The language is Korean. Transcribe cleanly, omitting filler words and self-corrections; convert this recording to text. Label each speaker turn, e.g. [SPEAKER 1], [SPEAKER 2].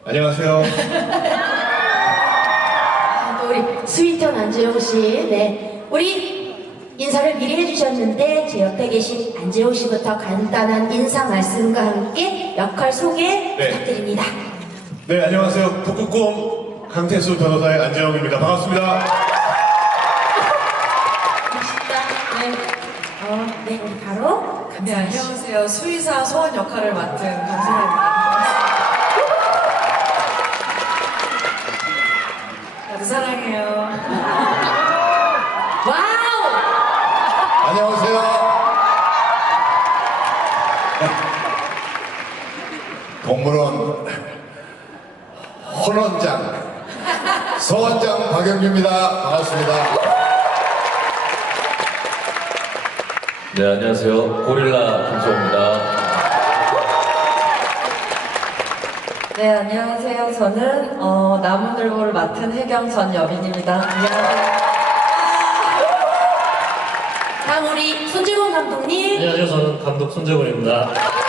[SPEAKER 1] 안녕하세요.
[SPEAKER 2] 또 우리 스위턴 안재용 씨, 네, 우리 인사를 미리 해주셨는데 제 옆에 계신 안재용 씨부터 간단한 인사 말씀과 함께 역할 소개
[SPEAKER 1] 네.
[SPEAKER 2] 부탁드립니다.
[SPEAKER 1] 네, 안녕하세요. 북극곰 강태수 변호사의 안재영입니다. 반갑습니다.
[SPEAKER 2] 멋있다. 네, 네, 우리 바로
[SPEAKER 3] 네,
[SPEAKER 2] 감사합니다.
[SPEAKER 3] 안녕하세요. 수의사 소원 역할을 맡은 강소라입니다. 나도 사랑해요.
[SPEAKER 2] 와우!
[SPEAKER 1] 안녕하세요. 동물원 헌원장 서원장 박영규입니다. 반갑습니다.
[SPEAKER 4] 네, 안녕하세요. 고릴라 김소호입니다.
[SPEAKER 3] 네, 안녕하세요. 저는 나무늘보를 맡은 혜경 전여빈입니다. 안녕하세요.
[SPEAKER 2] 다음 우리 손재곤 감독님.
[SPEAKER 5] 안녕하세요. 저는 감독 손재곤입니다.